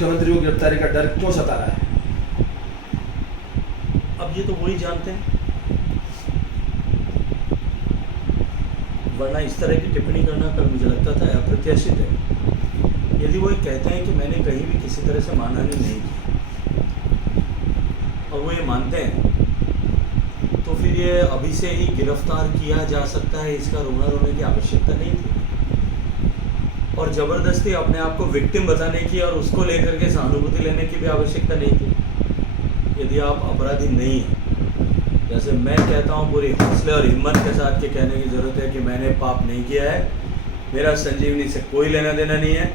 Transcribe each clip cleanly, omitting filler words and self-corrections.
मुख्यमंत्री को गिरफ्तारी का डर क्यों सता रहा है? अब ये तो वही जानते हैं, वरना इस तरह की टिप्पणी करना कल मुझे लगता था अप्रत्याशित है। यदि वो कहते हैं कि मैंने कहीं भी किसी तरह से मानहानि नहीं की और वो ये मानते हैं, तो फिर ये अभी से ही गिरफ्तार किया जा सकता है, इसका रोना रोने की आवश्यकता नहीं थी। और ज़बरदस्ती अपने आप को विक्टिम बताने की और उसको लेकर के सहानुभूति लेने की भी आवश्यकता नहीं थी। यदि आप अपराधी नहीं हैं, जैसे मैं कहता हूँ पूरी हौसले और हिम्मत के साथ के कहने की ज़रूरत है कि मैंने पाप नहीं किया है, मेरा संजीवनी से कोई लेना देना नहीं है,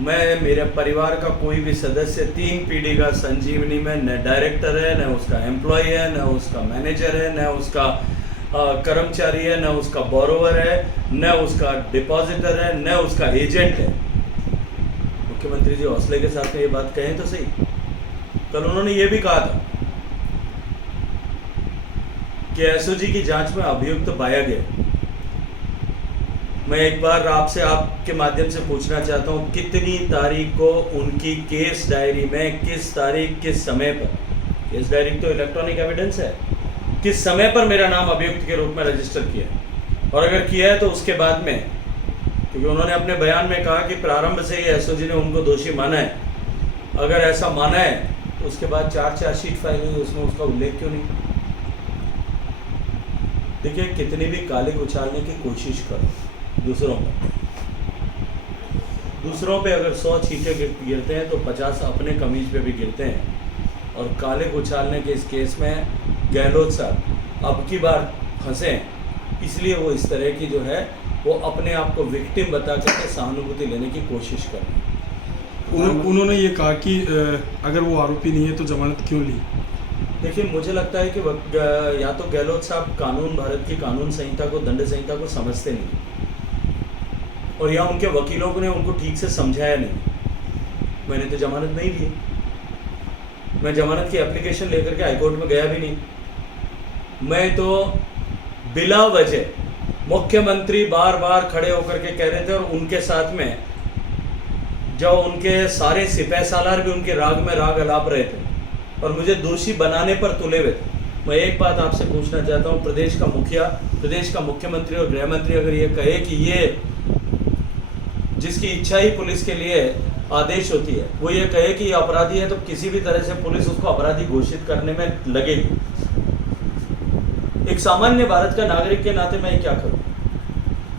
मैं मेरे परिवार का कोई भी सदस्य 3 पीढ़ी का संजीवनी में न डायरेक्टर है, न उसका एम्प्लॉय है, न उसका मैनेजर है, न उसका कर्मचारी है, न उसका बोरोवर है, न उसका डिपॉजिटर है, न उसका एजेंट है। मुख्यमंत्री जी हौसले के साथ में ये बात कहें तो सही। कल उन्होंने ये भी कहा था कि एसओजी की जांच में अभियुक्त पाया गया। मैं एक बार आपसे आपके माध्यम से पूछना चाहता हूं, कितनी तारीख को उनकी केस डायरी में किस तारीख किस समय पर, केस डायरी तो इलेक्ट्रॉनिक एविडेंस है, किस समय पर मेरा नाम अभियुक्त के रूप में रजिस्टर किया है? और अगर किया है तो उसके बाद में, क्योंकि उन्होंने अपने बयान में कहा कि प्रारंभ से ही एसओजी ने उनको दोषी माना है। अगर ऐसा माना है तो उसके बाद 4 चार्जशीट फाइल हुई, उसमें उसका उल्लेख क्यों नहीं? देखिए, कितनी भी कालिक उछालने की कोशिश करो दूसरों पे अगर 100 छींटे गिरते हैं तो 50 अपने कमीज पे भी गिरते हैं। और कालिक उछालने के इस केस में गहलोत साहब अब की बार फंसे, इसलिए वो इस तरह की जो है वो अपने आप को विक्टिम बता करके सहानुभूति लेने की कोशिश कर रहे हैं। उन्होंने ये कहा कि अगर वो आरोपी नहीं है तो जमानत क्यों ली? देखिए, मुझे लगता है कि या तो गहलोत साहब कानून, भारत की कानून संहिता को, दंड संहिता को समझते नहीं, और या उनके वकीलों ने उनको ठीक से समझाया नहीं। मैंने तो जमानत नहीं ली, मैं जमानत की एप्लीकेशन लेकर के हाईकोर्ट में गया भी नहीं। मैं तो बिला वजह मुख्यमंत्री बार बार खड़े होकर के कह रहे थे, और उनके साथ में जो उनके सारे सिपह सालार भी उनके राग में राग अलाप रहे थे और मुझे दोषी बनाने पर तुले हुए थे। मैं एक बात आपसे पूछना चाहता हूँ, प्रदेश का मुखिया, प्रदेश का मुख्यमंत्री और गृह मंत्री अगर ये कहे कि ये जिसकी इच्छा ही पुलिस के लिए आदेश होती है, वो ये कहे कि ये अपराधी है, तो किसी भी तरह से पुलिस उसको अपराधी घोषित करने में लगेगी। एक सामान्य भारत का नागरिक के नाते मैं क्या करूं?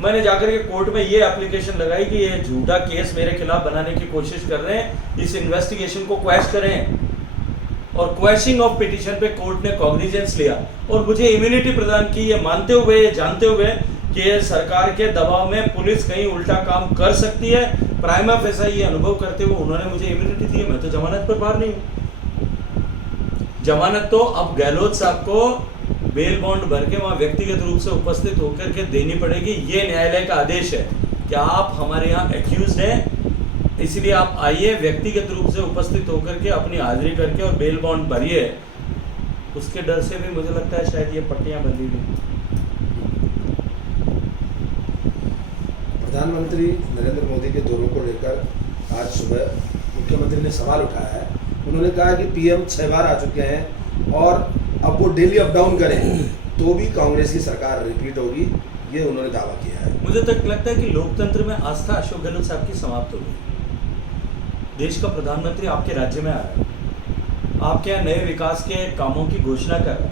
मैंने जाकर के कोर्ट में ये एप्लीकेशन लगाई कि ये झूठा केस मेरे खिलाफ बनाने की कोशिश कर रहे हैं, इस इन्वेस्टिगेशन को क्वैश करें। और क्वैशिंग ऑफ पिटीशन पे कोर्ट ने कॉग्निजेंस लिया और मुझे इम्यूनिटी प्रदान की, ये मानते हुए, ये जानते हुए कि सरकार के दबाव में पुलिस कहीं उल्टा काम कर सकती है। प्राइमा फेसा ये अनुभव करते हुए उन्होंने मुझे इम्यूनिटी दी है। मैं तो जमानत पर बाहर नहीं हूँ। जमानत तो अब गहलोत साहब को बेल बॉन्ड भर के वहाँ व्यक्तिगत रूप से उपस्थित होकर के देनी पड़ेगी। ये न्यायालय का आदेश है कि आप हमारे यहाँ एक्यूज्ड हैं, इसलिए आप आइए, व्यक्तिगत रूप से उपस्थित होकर के अपनी हाजिरी करके और बेल बॉन्ड भरिए। उसके डर से भी मुझे लगता है शायद ये पट्टियाँ बंधी हुई। प्रधानमंत्री नरेंद्र मोदी के दौरों को लेकर आज सुबह मुख्यमंत्री ने सवाल उठाया है। उन्होंने कहा कि पीएम 6 बार आ चुके हैं और अब वो डेली अप डाउन करें तो भी कांग्रेस की सरकार रिपीट होगी, ये उन्होंने दावा किया है। मुझे तक लगता है कि लोकतंत्र में आस्था अशोक गहलोत साहब की समाप्त हो गई। देश का प्रधानमंत्री आपके राज्य में आ रहा है, आपके यहाँ नए विकास के कामों की घोषणा कर रहा है,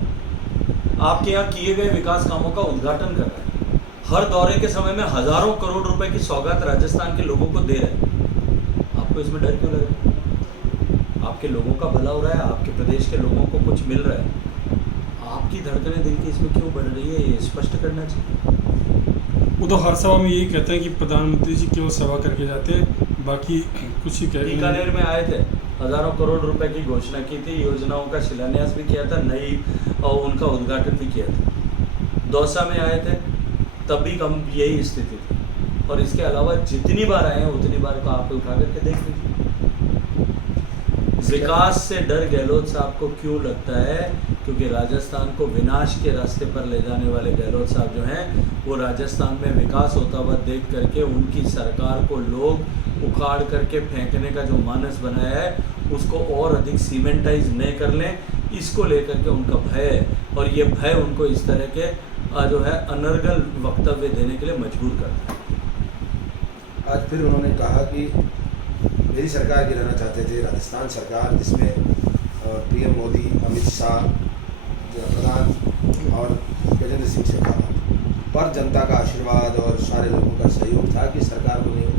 आपके यहाँ किए गए विकास कामों का उद्घाटन कर रहा है, हर दौरे के समय में हजारों करोड़ रुपए की सौगात राजस्थान के लोगों को दे रहे हैं। आपको इसमें डर क्यों लग रहा है? आपके लोगों का भला हो रहा है, आपके प्रदेश के लोगों को कुछ मिल रहा है, आपकी धड़कनें दिल की इसमें क्यों बढ़ रही है? ये स्पष्ट करना चाहिए। वो तो हर सभा में यही कहते हैं कि प्रधानमंत्री जी केवल सभा करके जाते हैं, बाकी कुछ ही कह। बीकानेर में आए थे, हजारों करोड़ रुपए की घोषणा की थी, योजनाओं का शिलान्यास भी किया था, नई और उनका उद्घाटन भी किया था। दौसा में आए थे, तब भी कम यही स्थिति थी। और इसके अलावा जितनी बार आए हैं उतनी बार को आप उठा करके देख लीजिए। विकास से डर गहलोत साहब को क्यों लगता है? क्योंकि राजस्थान को विनाश के रास्ते पर ले जाने वाले गहलोत साहब जो हैं, वो राजस्थान में विकास होता हुआ देख करके उनकी सरकार को लोग उखाड़ करके फेंकने का जो मानस बनाया है, उसको और अधिक सीमेंटाइज नहीं कर लें, इसको लेकर के उनका भय है। और ये भय उनको इस तरह के जो है अनर्गल वक्तव्य देने के लिए मजबूर करता है। आज फिर उन्होंने कहा कि मेरी सरकार गिराना चाहते थे, राजस्थान सरकार जिसमें पीएम मोदी, अमित शाह, प्रधान और गजेंद्र सिंह शेखावत पर जनता का आशीर्वाद और सारे लोगों का सहयोग था कि सरकार को नहीं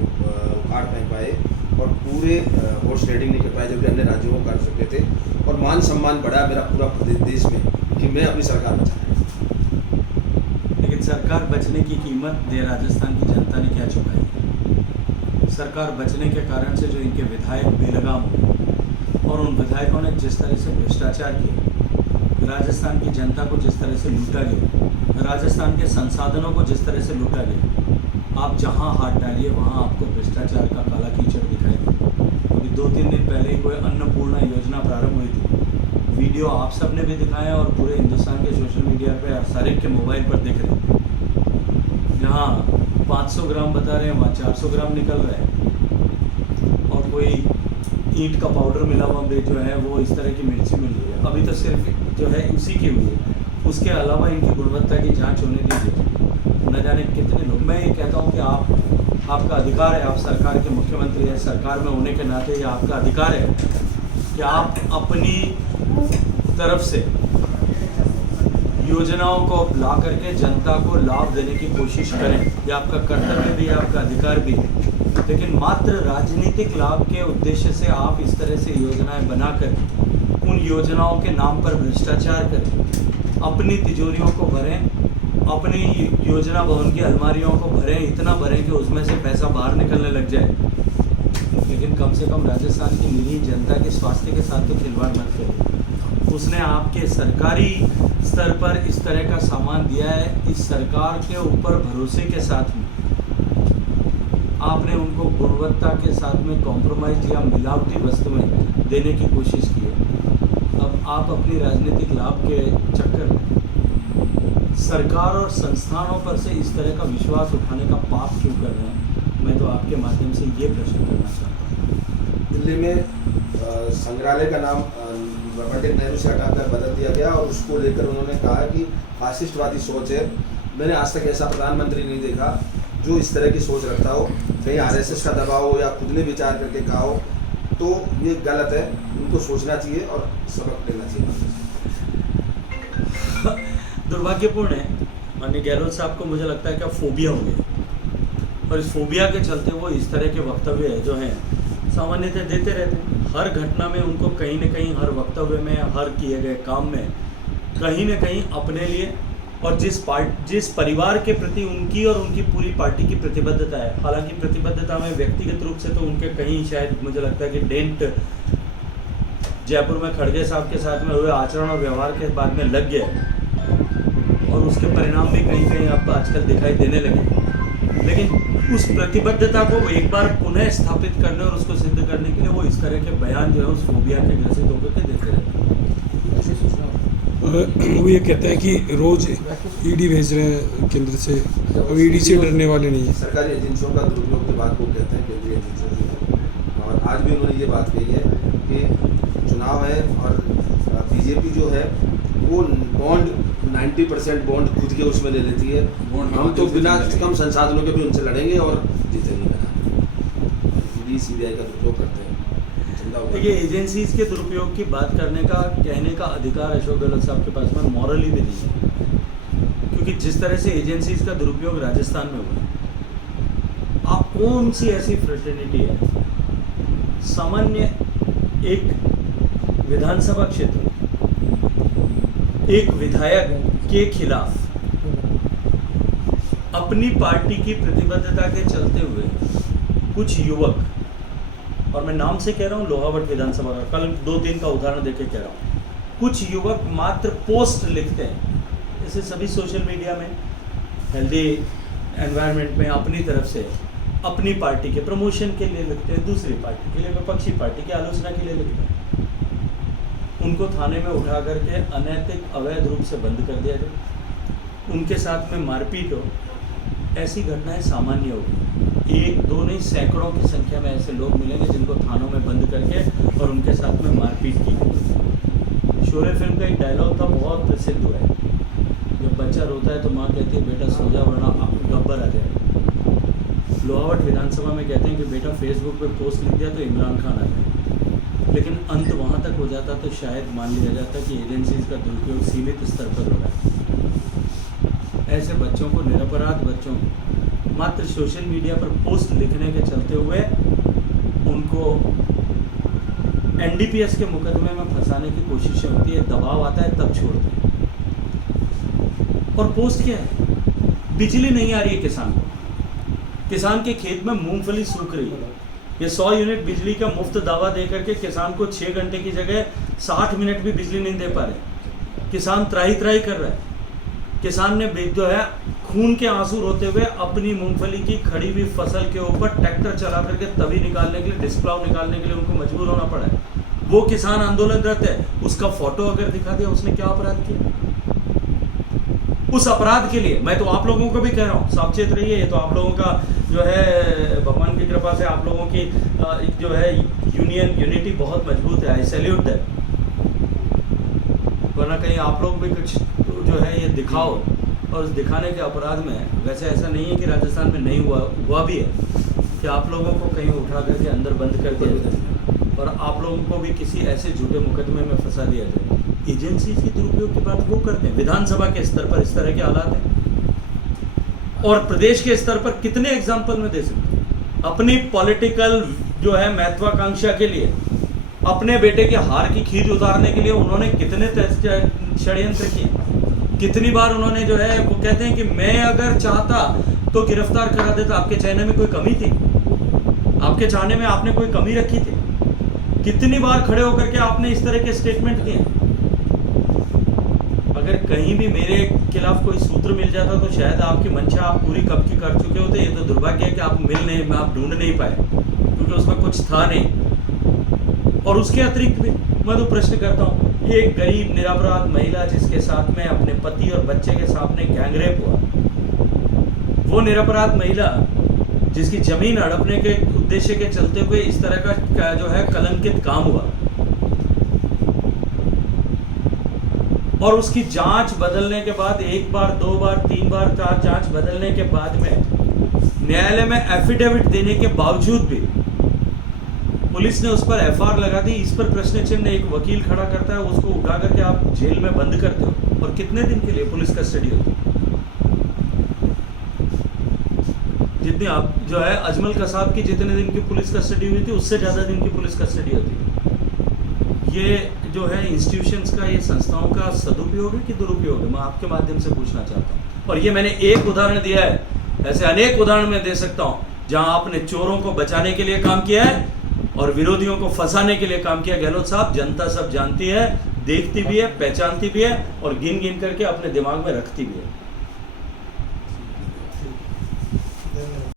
उखाड़ फेंक पाए और पूरे वोट शेडिंग नहीं कर पाए, जबकि अन्य राज्यों को कर सकते थे। और मान सम्मान बढ़ा मेरा पूरा प्रदेश में कि मैं अपनी सरकार बचा रहा हूँ। लेकिन सरकार बचने की कीमत दे राजस्थान की जनता ने क्या चुकाई? सरकार बचने के कारण से जो इनके विधायक बेलगाम हुए और उन विधायकों ने जिस तरह से भ्रष्टाचार किया, राजस्थान की जनता को जिस तरह से लूटा गया, राजस्थान के संसाधनों को जिस तरह से लूटा गया, आप जहां हाथ डालिए वहां आपको भ्रष्टाचार का काला कीचड़ दिखाई दे। अभी 2-3 दिन पहले ही कोई अन्नपूर्णा योजना प्रारंभ हुई थी, वीडियो आप सब ने भी दिखाया और पूरे हिंदुस्तान के सोशल मीडिया पे हर एक के मोबाइल पर दिख रहे हैं। जहाँ 500 ग्राम बता रहे हैं वहाँ 400 ग्राम निकल रहा है, और कोई ईंट का पाउडर मिला हुआ भी जो है वो इस तरह की मिर्ची मिल रही है। अभी तो सिर्फ जो है उसी की हुई है, उसके अलावा इनकी गुणवत्ता की जांच होने दीजिए। न जाने कितने लोग, मैं ये कहता हूँ कि आपका अधिकार है, आप सरकार के मुख्यमंत्री हैं, सरकार में होने के नाते ये आपका अधिकार है कि आप अपनी तरफ से योजनाओं को ला करके जनता को लाभ देने की कोशिश करें। ये आपका कर्तव्य भी है, आपका अधिकार भी है। लेकिन मात्र राजनीतिक लाभ के उद्देश्य से आप इस तरह से योजनाएं बनाकर उन योजनाओं के नाम पर भ्रष्टाचार करें, अपनी तिजोरियों को भरें, अपनी योजना भवन की अलमारियों को भरें, इतना भरें कि उसमें से पैसा बाहर निकलने लग जाए। लेकिन कम से कम राजस्थान की निरीह जनता के स्वास्थ्य के साथ तो खिलवाड़ मत करें। उसने आपके सरकारी स्तर पर इस तरह का सामान दिया है, इस सरकार के ऊपर भरोसे के साथ में आपने उनको गुणवत्ता के साथ में कॉम्प्रोमाइज़ या मिलावटी वस्तुएं देने की कोशिश की है। अब आप अपनी राजनीतिक लाभ के चक्कर में सरकार और संस्थानों पर से इस तरह का विश्वास उठाने का पाप क्यों कर रहे हैं? मैं तो आपके माध्यम से ये प्रश्न करना चाहता हूँ। दिल्ली में संग्रहालय का नाम पंडित नेहरू से हटाकर बदल दिया गया और उसको लेकर उन्होंने कहा कि फासिस्टवादी सोच है। मैंने आज तक ऐसा प्रधानमंत्री नहीं देखा जो इस तरह की सोच रखता हो, कहीं आरएसएस का दबाव हो या खुद ने विचार करके कहा हो, तो ये गलत है। उनको सोचना चाहिए और सबक लेना चाहिए। दुर्भाग्यपूर्ण है, माननीय गहलोत साहब को मुझे लगता है कि फोबिया हो गया, और इस फोबिया के चलते वो इस तरह के वक्तव्य जो हैं सामान्यतः देते रहते हैं। हर घटना में उनको कहीं न कहीं, हर वक्तव्य में, हर किए गए काम में कहीं न कहीं अपने लिए और जिस परिवार के प्रति उनकी और उनकी पूरी पार्टी की प्रतिबद्धता है, हालांकि प्रतिबद्धता में व्यक्तिगत रूप से तो उनके कहीं शायद मुझे लगता है कि डेंट जयपुर में खड़गे साहब के साथ में हुए आचरण और व्यवहार के बाद में लग गया, और उसके परिणाम भी कहीं कहीं अब आजकल दिखाई देने लगे। लेकिन उस प्रतिबद्धता को एक बार पुनः स्थापित करने और उसको सिद्ध करने के लिए वो इस तरह के बयान जो है उस फोबिया के ग्रसित होकर के देते रहते हैं। वो ये कहते हैं कि रोज ईडी भेज रहे हैं केंद्र से, अब ईडी से डरने वाले नहीं है। सरकारी एजेंसियों का दुरुपयोग की बात वो कहते हैं केंद्रीय एजेंसियों, और आज भी उन्होंने ये बात कही है कि चुनाव है और बीजेपी जो है वो बॉन्ड 90% बॉन्ड खुद के उसमें ले लेती है। हम तो बिना कम संसाधनों के भी उनसे लड़ेंगे और जीतेंगे। ईडी सीबीआई का दुरुपयोग करते हैं। देखिए, एजेंसीज के दुरुपयोग की बात करने का, कहने का अधिकार अशोक गहलोत साहब के पास में मॉरली भी नहीं है, क्योंकि जिस तरह से एजेंसीज का दुरुपयोग राजस्थान में हुआ, आप कौन सी ऐसी फ्रेटर्निटी है सामान्य एक विधानसभा क्षेत्र में एक विधायक के खिलाफ अपनी पार्टी की प्रतिबद्धता के चलते हुए कुछ युवक, और मैं नाम से कह रहा हूँ लोहावट विधानसभा का, कल 2-3 का उदाहरण देके कह रहा हूँ, कुछ युवक मात्र पोस्ट लिखते हैं, जैसे सभी सोशल मीडिया में हेल्दी एनवायरनमेंट में अपनी तरफ से अपनी पार्टी के प्रमोशन के लिए लिखते हैं, दूसरी पार्टी के लिए, विपक्षी पार्टी की आलोचना के लिए लिखते हैं। उनको थाने में उठा करके अनैतिक अवैध रूप से बंद कर दिया जाए, उनके साथ में मारपीट हो, ऐसी घटनाएं सामान्य होगी। एक दो नहीं, सैकड़ों की संख्या में ऐसे लोग मिलेंगे जिनको थानों में बंद करके और उनके साथ में मारपीट की गई। शोले फिल्म का एक डायलॉग था, बहुत प्रसिद्ध हुआ है, जब बच्चा रोता है तो माँ कहती है बेटा सो जा वरना गब्बर आ जाएगा। लोहावट विधानसभा में कहते हैं कि बेटा फेसबुक पे पोस्ट लिख दिया तो इमरान खान आ जाएगा। लेकिन अंत वहाँ तक हो जाता तो शायद मान लिया जाता कि एजेंसीज का दुरुपयोग सीमित स्तर पर हो रहा है। ऐसे बच्चों को, निरपराध बच्चों को मात्र सोशल मीडिया पर पोस्ट लिखने के चलते हुए उनको एनडीपीएस के मुकदमे में फंसाने की कोशिशें होती है, दबाव आता है तब छोड़ते हैं। और पोस्ट क्या है? बिजली नहीं आ रही है किसान को, किसान के खेत में मूंगफली सूख रही है, ये 100 यूनिट बिजली का मुफ्त दावा दे करके किसान को 6 घंटे की जगह 60 मिनट भी बिजली नहीं दे पा रहे। किसान त्राही त्राही कर रहा है। किसान ने जो है खून के आंसू रोते हुए अपनी मूंगफली की खड़ी हुई फसल के ऊपर ट्रैक्टर चला करके तवी निकालने के लिए, डिस्प्लाव निकालने के लिए उनको मजबूर होना पड़ा है। वो किसान आंदोलनरत है, उसका फोटो अगर दिखा दिया उसने क्या अपराध किया? उस अपराध के लिए मैं तो आप लोगों को भी कह रहा हूँ, सावचेत रहिए। ये तो आप लोगों का जो है भगवान की कृपा से आप लोगों की जो है यूनिटी बहुत मजबूत है। आई सैल्यूट दैट। वरना कहीं आप लोग भी कुछ जो है ये दिखाओ, और उस दिखाने के अपराध में, वैसे ऐसा नहीं है कि राजस्थान में नहीं हुआ भी है कि आप लोगों को कहीं उठा करके अंदर बंद कर दिया जाए और आप लोगों को भी किसी ऐसे झूठे मुकदमे में फंसा दिया जाए। एजेंसी की दुरुपयोग की बात वो करते हैं। विधानसभा के स्तर पर इस तरह के हालात हैं, और प्रदेश के स्तर पर कितने एग्जाम्पल में दे सकते हैं। अपनी पॉलिटिकल जो है महत्वाकांक्षा के लिए, अपने बेटे के हार की खींच उतारने के लिए उन्होंने कितने षड्यंत्र किए। कितनी बार उन्होंने जो है वो कहते हैं कि मैं अगर चाहता तो गिरफ्तार करा देता। आपके चाहने में कोई कमी थी? आपके चाहने में आपने कोई कमी रखी थी? कितनी बार खड़े होकर के आपने इस तरह के स्टेटमेंट किए। अगर कहीं भी मेरे खिलाफ कोई सूत्र मिल जाता तो शायद आपकी मंशा आप पूरी कब की कर चुके होते। ये तो दुर्भाग्य है कि आप आप ढूंढ नहीं पाए, क्योंकि उसमें कुछ था नहीं। और उसके अतिरिक्त भी मैं तो प्रश्न करता हूँ, एक गरीब निरपराध महिला जिसके साथ में अपने पति और बच्चे के सामने गैंगरेप हुआ, वो निरपराध महिला जिसकी जमीन हड़पने के उद्देश्य के चलते हुए इस तरह का जो है कलंकित काम हुआ, और उसकी जांच बदलने के बाद 1 बार 2 बार 3 बार जांच बदलने के बाद में न्यायालय में एफिडेविट देने के बावजूद भी पुलिस ने उस पर एफआईआर लगा दी। इस पर प्रश्न चिन्ह एक वकील खड़ा करता है, उसको उठा करके आप जेल में बंद करते हो, और कितने दिन के लिए पुलिस कस्टडी होती है? जितनी आप जो है अजमल कसाब की जितने दिन की पुलिस कस्टडी हुई थी, उससे ज़्यादा दिन की पुलिस कस्टडी होती है। ये जो है इंस्टीट्यूशंस का, ये संस्थाओं का सदुपयोग है कि दुरुपयोग है, मैं आपके माध्यम से पूछना चाहता हूँ। और ये मैंने एक उदाहरण दिया है, ऐसे अनेक उदाहरण मैं दे सकता हूँ जहाँ आपने चोरों को बचाने के लिए काम किया है और विरोधियों को फंसाने के लिए काम किया। गहलोत साहब, जनता सब जानती है, देखती भी है, पहचानती भी है, और गिन गिन करके अपने दिमाग में रखती भी है।